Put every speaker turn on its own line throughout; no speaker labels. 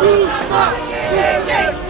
위치확인해주세 요.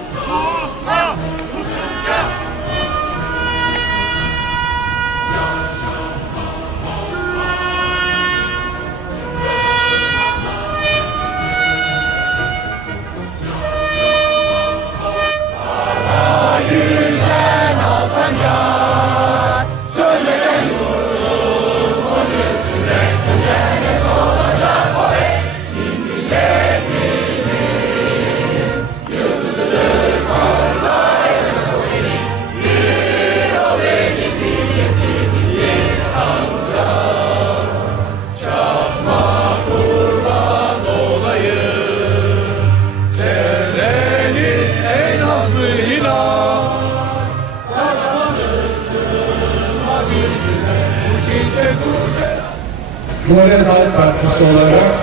Cumhuriyet Halk Partisi olarak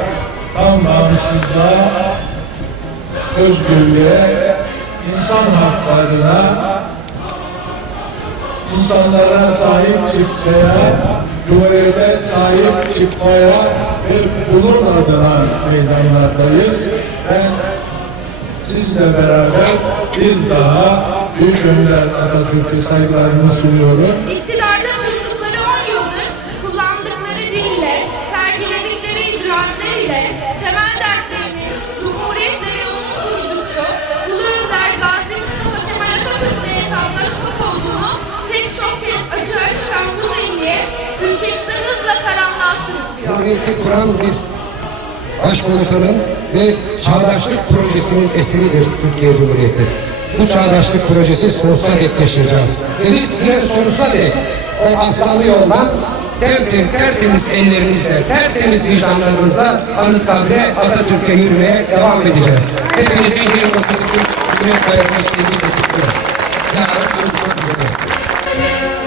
tam bağımsızlığa, özgürlüğe, insan haklarına, insanlara sahip çıkmaya, Cumhuriyete sahip çıkmaya ve bunun adına meydanlardayız. Ben sizle beraber bir daha Büyük Önder Atatürk'e saygılarımı sunuyorum.
İktidarda icraatleriyle temel dertlerini Cumhuriyet ve onun kurucusu Ulu Önder Gazi Mustafa Kemal Atatürk'le hesaplaşmak olduğunu pek çok kez açığa çıkan bu zihniyet ülkemizi hızla karanlığa.
Cumhuriyeti kuran bir başkomutanın ve çağdaşlık projesinin eseridir Türkiye Cumhuriyeti. Bu çağdaşlık projesi sonsuza dek yaşayacağız. Ve biz yine sonsuza dek o aslanlı yoldan tertemiz, tertemiz ellerimizle, tertemiz vicdanlarımızla Anıtkabir'e, Atatürk'e yürümeye devam edeceğiz. Hepinizin 29. Cumhuriyet Bayramı sevgiyle kutluyorum. Yarın görüşmek üzere.